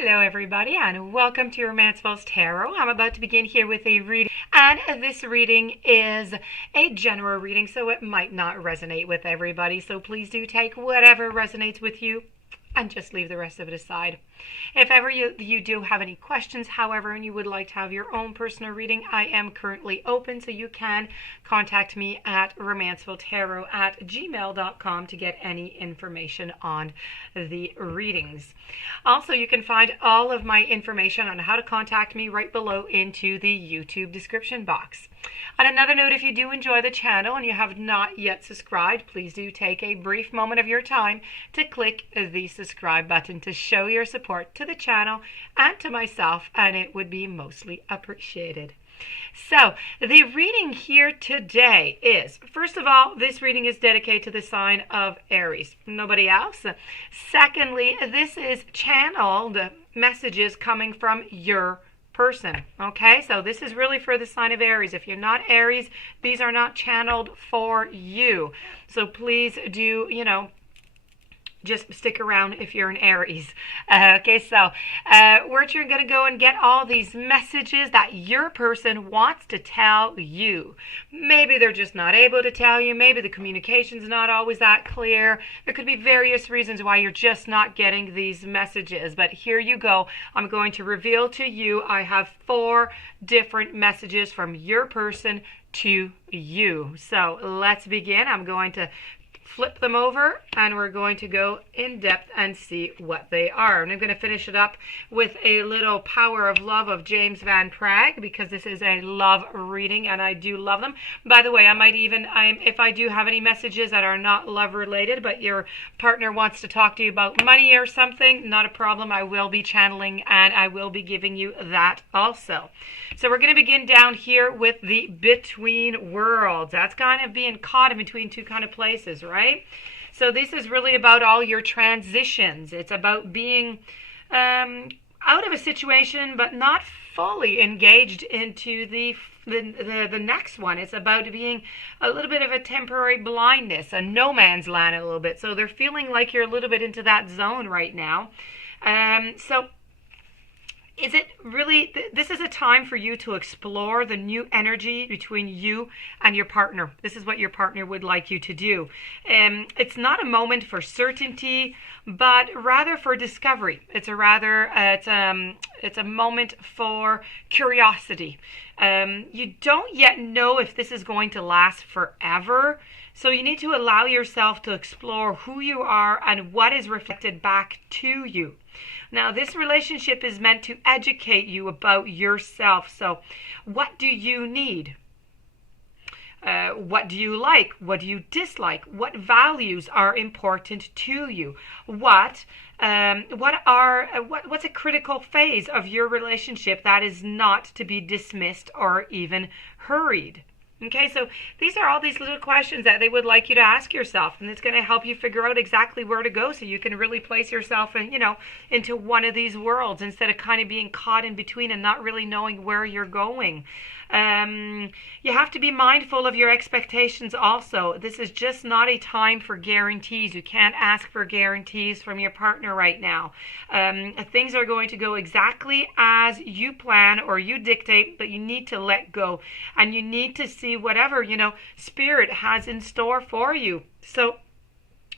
Hello everybody and welcome to Romanceful's Tarot. I'm about to begin here with a reading, and this reading is a general reading, so it might not resonate with everybody, so please do take whatever resonates with you and just leave the rest of it aside. If ever you do have any questions, however, and you would like to have your own personal reading, I am currently open, so you can contact me at romancefultarot@gmail.com to get any information on the readings. Also, you can find all of my information on how to contact me right below into the YouTube description box. On another note, if you do enjoy the channel and you have not yet subscribed, please do take a brief moment of your time to click the subscribe button to show your support to the channel and to myself, and it would be mostly appreciated. So, the reading here today is, first of all, this reading is dedicated to the sign of Aries, nobody else. Secondly, this is channeled messages coming from your person. Okay, so this is really for the sign of Aries. If you're not Aries, these are not channeled for you. So please do, just stick around if you're an Aries. Okay, so we're going to go and get all these messages that your person wants to tell you. Maybe they're just not able to tell you. Maybe the communication's not always that clear. There could be various reasons why you're just not getting these messages. But here you go. I'm going to reveal to you. I have 4 different messages from your person to you. So let's begin. I'm going to flip them over and we're going to go in depth and see what they are. And I'm going to finish it up with a little Power of Love of James Van Praagh, because this is a love reading and I do love them. By the way, if I do have any messages that are not love related, but your partner wants to talk to you about money or something, not a problem. I will be channeling and I will be giving you that also. So we're going to begin down here with the between worlds. That's kind of being caught in between two kind of places, right? So this is really about all your transitions. It's about being out of a situation but not fully engaged into the next one. It's about being a little bit of a temporary blindness, a no man's land a little bit. So they're feeling like you're a little bit into that zone right now. So is it really, this is a time for you to explore the new energy between you and your partner. This is what your partner would like you to do. It's not a moment for certainty, but rather for discovery. It's a moment for curiosity. You don't yet know if this is going to last forever. So you need to allow yourself to explore who you are and what is reflected back to you. Now, this relationship is meant to educate you about yourself. So what do you need? What do you like? What do you dislike? What values are important to you? What's a critical phase of your relationship that is not to be dismissed or even hurried? Okay, so these are all these little questions that they would like you to ask yourself, and it's going to help you figure out exactly where to go so you can really place yourself into one of these worlds instead of kind of being caught in between and not really knowing where you're going. You have to be mindful of your expectations also. This is just not a time for guarantees. You can't ask for guarantees from your partner right now. Things are going to go exactly as you plan or you dictate, but you need to let go and you need to see whatever, Spirit has in store for you. So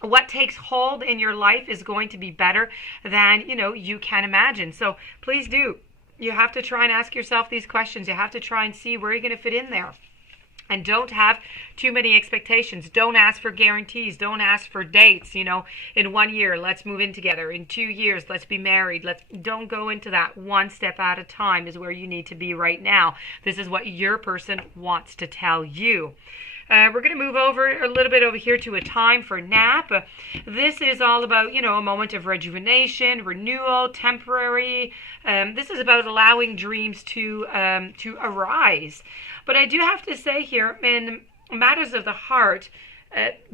what takes hold in your life is going to be better than, you can imagine. So please do. You have to try and ask yourself these questions. You have to try and see where you're going to fit in there. And don't have too many expectations. Don't ask for guarantees. Don't ask for dates. In 1 year, let's move in together. In 2 years, let's be married. Don't go into that. One step at a time is where you need to be right now. This is what your person wants to tell you. We're going to move over a little bit over here to a time for nap. This is all about, a moment of rejuvenation, renewal, temporary. This is about allowing dreams to arise. But I do have to say here, in matters of the heart,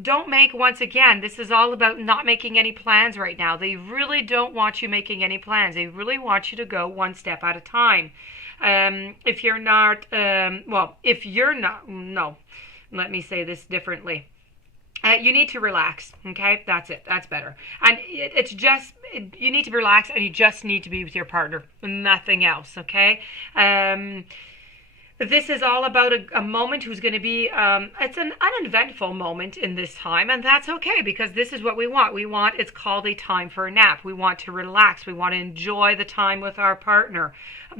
don't make, once again, this is all about not making any plans right now. They really don't want you making any plans. They really want you to go one step at a time. If you're not, no. Let me say this differently. You need to relax, okay? That's it. That's better. And it's just, you need to relax, and you just need to be with your partner. Nothing else, okay? This is all about a moment who's going to be, it's an uneventful moment in this time, and that's okay, because this is what we want. It's called a time for a nap. We want to relax. We want to enjoy the time with our partner.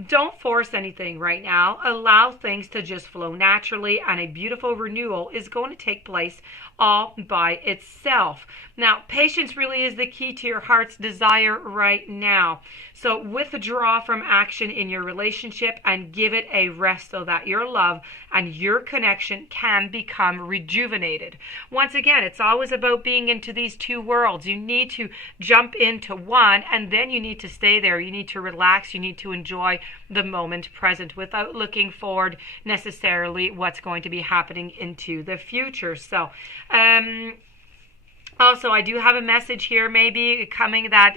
Don't force anything right now. Allow things to just flow naturally, and a beautiful renewal is going to take place all by itself. Now, patience really is the key to your heart's desire right now. So withdraw from action in your relationship and give it a rest so that your love and your connection can become rejuvenated. Once again, it's always about being into these two worlds. You need to jump into one, and then you need to stay there. You need to relax. You need to enjoy the moment present without looking forward necessarily what's going to be happening into the future. So, also, I do have a message here maybe coming that,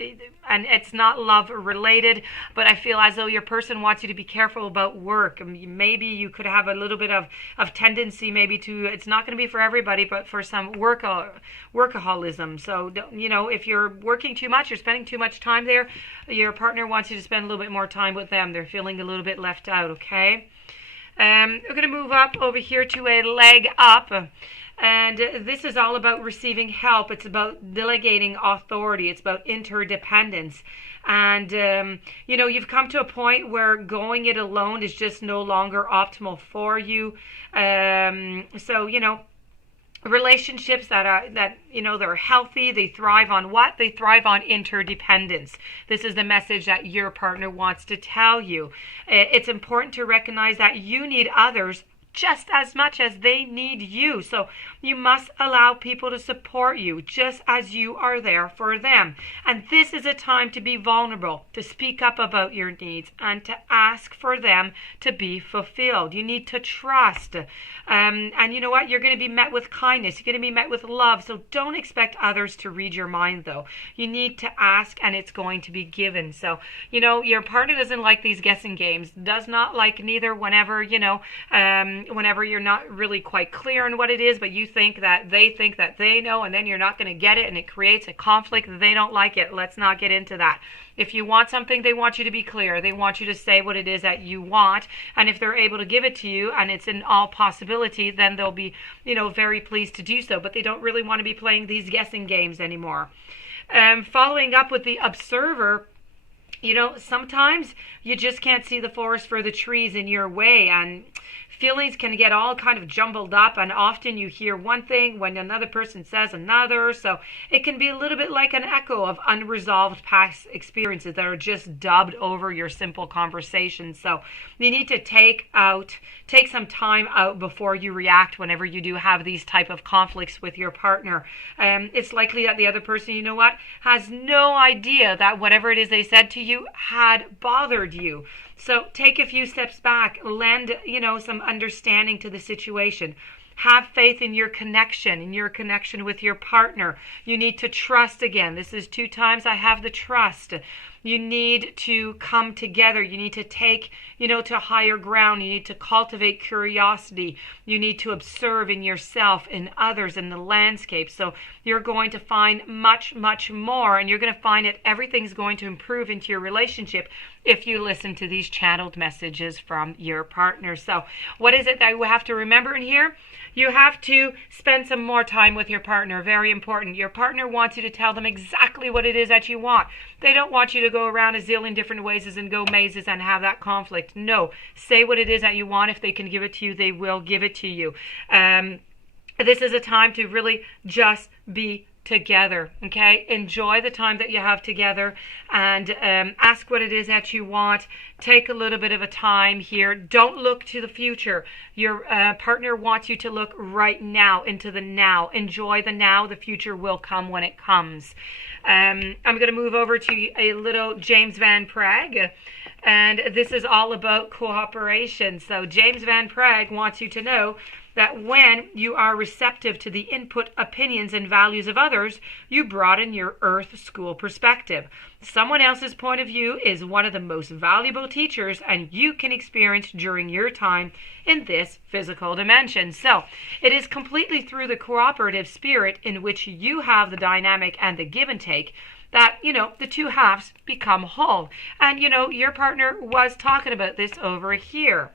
and it's not love related, but I feel as though your person wants you to be careful about work. Maybe you could have a little bit of tendency maybe to, it's not going to be for everybody, but for some workaholism. So, if you're working too much, you're spending too much time there, your partner wants you to spend a little bit more time with them. They're feeling a little bit left out, okay? We're going to move up over here to a leg up. And this is all about receiving help. It's about delegating authority. It's about interdependence. And, you've come to a point where going it alone is just no longer optimal for you. Relationships they're healthy, they thrive on what? They thrive on interdependence. This is the message that your partner wants to tell you. It's important to recognize that you need others just as much as they need you. So you must allow people to support you just as you are there for them. And this is a time to be vulnerable, to speak up about your needs, and to ask for them to be fulfilled. You need to trust. And you know what? You're going to be met with kindness. You're going to be met with love. So don't expect others to read your mind, though. You need to ask, and it's going to be given. So, your partner doesn't like these guessing games, does not like neither whenever you're not really quite clear on what it is, but you think that they know, and then you're not going to get it, and it creates a conflict. They don't like it. Let's not get into that. If you want something, they want you to be clear. They want you to say what it is that you want, and if they're able to give it to you, and it's in all possibility, then they'll be, very pleased to do so, but they don't really want to be playing these guessing games anymore. Following up with the observer, sometimes you just can't see the forest for the trees in your way, and feelings can get all kind of jumbled up, and often you hear one thing when another person says another. So it can be a little bit like an echo of unresolved past experiences that are just dubbed over your simple conversations. So you need to take some time out before you react whenever you do have these type of conflicts with your partner. It's likely that the other person, has no idea that whatever it is they said to you had bothered you. So take a few steps back, lend, some understanding to the situation. Have faith in your connection with your partner. You need to trust again. This is 2 times I have the trust. You need to come together. You need to take, to higher ground. You need to cultivate curiosity. You need to observe in yourself, in others, in the landscape. So you're going to find much, much more, and you're going to find that everything's going to improve into your relationship if you listen to these channeled messages from your partner. So what is it that we have to remember in here? You have to spend some more time with your partner. Very important. Your partner wants you to tell them exactly what it is that you want. They don't want you to go around a zillion different ways and go mazes and have that conflict. No. Say what it is that you want. If they can give it to you, they will give it to you. This is a time to really just be together, okay? Enjoy the time that you have together, and ask what it is that you want. Take a little bit of a time here. Don't look to the future. Your partner wants you to look right now, into the now. Enjoy the now. The future will come when it comes. I'm going to move over to a little James Van Praagh, and this is all about cooperation. So James Van Praagh wants you to know that when you are receptive to the input, opinions, and values of others, you broaden your Earth School perspective. Someone else's point of view is one of the most valuable teachers, and you can experience during your time in this physical dimension. So it is completely through the cooperative spirit in which you have the dynamic and the give and take that, the two halves become whole. And, your partner was talking about this over here.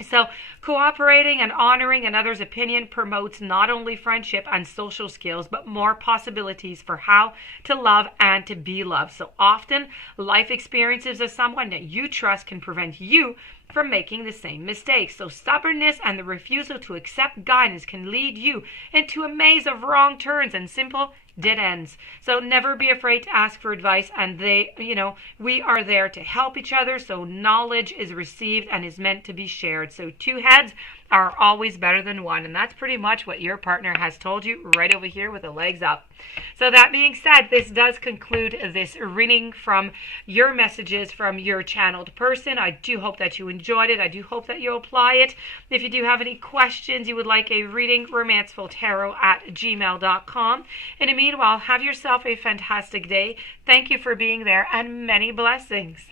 So cooperating and honoring another's opinion promotes not only friendship and social skills, but more possibilities for how to love and to be loved. So often, life experiences of someone that you trust can prevent you from making the same mistakes. So stubbornness and the refusal to accept guidance can lead you into a maze of wrong turns and simple dead ends. So never be afraid to ask for advice, and we are there to help each other, so knowledge is received and is meant to be shared. So two heads are always better than one, and that's pretty much what your partner has told you right over here with the legs up. So that being said, this does conclude this reading from your messages from your channeled person. I do hope that you enjoyed it. I do hope that you'll apply it. If you do have any questions, you would like a reading, romancefultarot@gmail.com. In the meanwhile, have yourself a fantastic day. Thank you for being there, and many blessings.